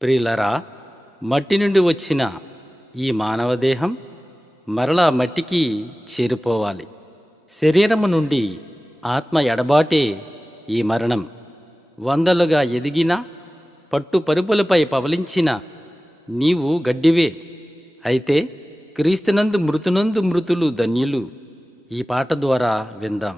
ప్రియులరా, మట్టి నుండి వచ్చిన ఈ మానవ దేహం మరలా మట్టికి చేరిపోవాలి. శరీరము నుండి ఆత్మ ఎడబాటే ఈ మరణం. వందలుగా ఎదిగిన పట్టు పరుపులపై పవలించిన నీవు గడ్డివే. అయితే క్రీస్తునందు మృతునందు మృతులు ధన్యులు. ఈ పాట ద్వారా విందాం.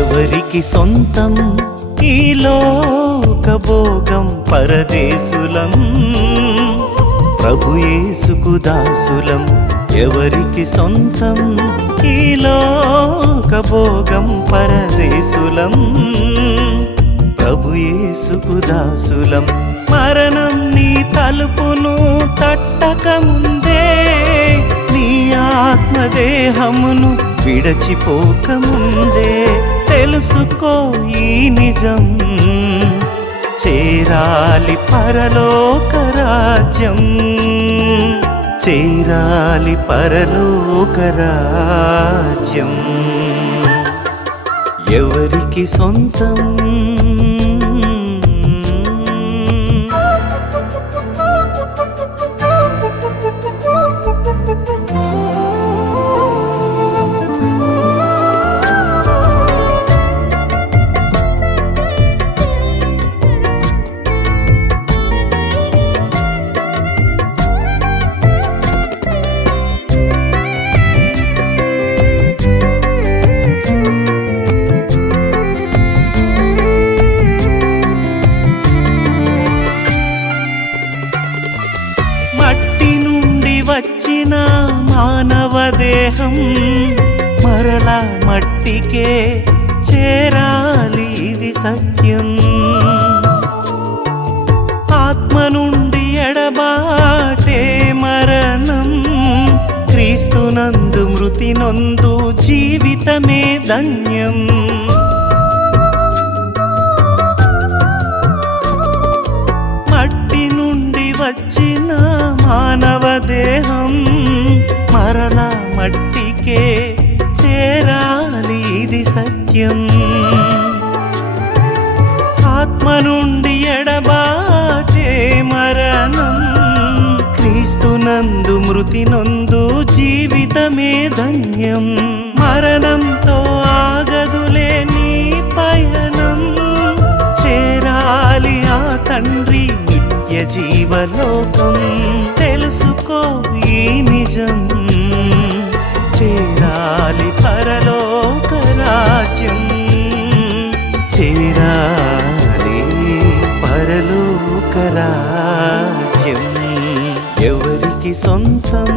ఎవరికి సొంతం ఈ లోకభోగం? పరదేశులం, ప్రభు యేసుకు దాసులం. ఎవరికి సొంతం ఈ లోకభోగం? పరదేశులం, ప్రభు యేసుకు దాసులం. మరణం నీ తలుపును తట్టకముందే, నీ ఆత్మదేహమును విడచిపోకముందే తెలుసుకో ఈ నిజం. చేరాలి పరలోక రాజ్యం, చేరాలి పరలోక రాజ్యం. ఎవరికి సొంతం? వచ్చిన మానవ దేహం మరలా మట్టికే చేరాలి, ఇది సత్యం. ఆత్మ నుండి ఎడబాటే మరణం, క్రీస్తునందు మృతి నొందు జీవితమే ధన్యం. మట్టి నుండి వచ్చిన మానవ దేహం మరలా మట్టికే చేరాలి, ఇది సత్యం. ఆత్మ నుండి ఎడబాటే మరణం, క్రీస్తునందు మృతి నొందు జీవితమే ధన్యం. మరణంతో ఆగదులే నీ పయనం, చేరాలి ఆ తండ్రి నిత్య జీవలోకం. తెలుసుకో ఈ నిజం, చేరాలి పరలోక రాజ్యం, చేరాలి పరలోక రాజ్యం. ఎవరికి సొంతం?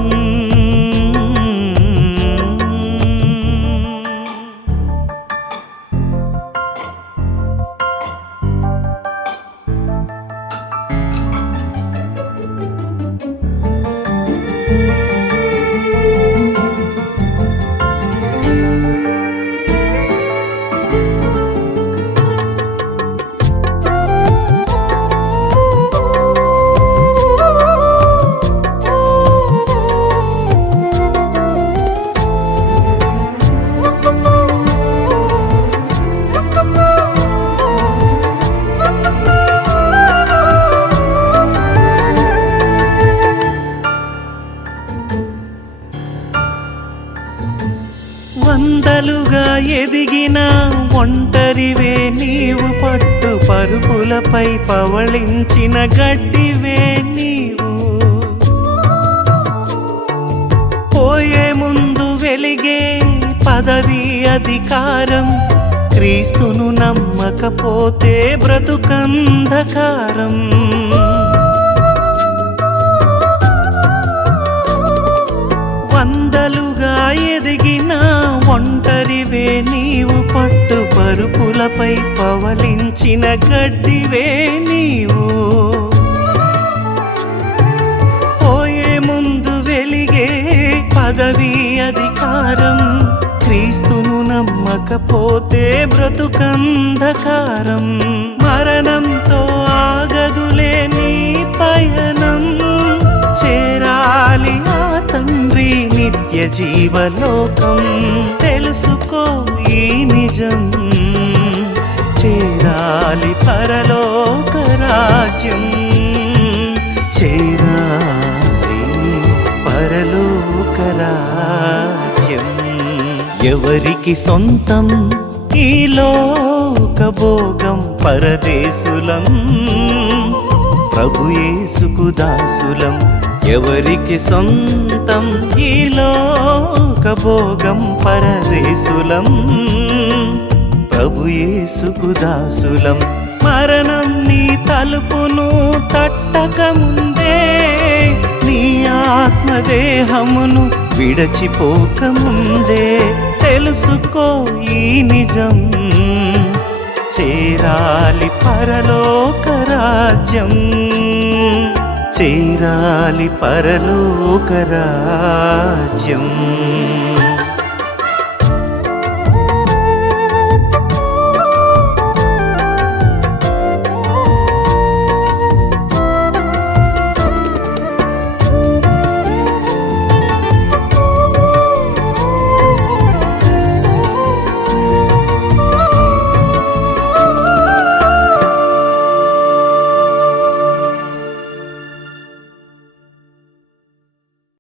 వందలుగా ఎదిగిన ఒంటరివే నీవు, పట్టు పరుపులపై పవళించిన గడ్డివే నీవు. పోయే ముందు వెలిగే పదవి అధికారం, క్రీస్తును నమ్మకపోతే బ్రతుకంధకారం. వందలుగా ఎదిగిన ఒంటరివే నీవు, పట్టు పరుపులపై పవలించిన గడ్డివే నీవు. లేకపోతే బ్రతుకంధకారం. మరణంతో ఆగదులే నీ పయనం. చేరాలి ఆ తండ్రి నిత్య జీవలోకం. తెలుసుకో ఈ నిజం, చేరాలి పరలోక రాజ్యం. చేరాలి పరలోక రాజ్యం. ఎవరికి సొంతం ఈ లోక భోగం? పరదేశులం, ప్రభు యేసుకు దాసులం. ఎవరికి సొంతం ఈ లోక భోగం? పరదేశులం, ప్రభు యేసుకు దాసులం. మరణం నీ తలుపును తట్టకముందే, నీ ఆత్మదేహమును విడచిపోకముందే తెలుసుకో ఈ నిజం. చేరాలి పరలోక రాజ్యం. చేరాలి పరలోక రాజ్యం.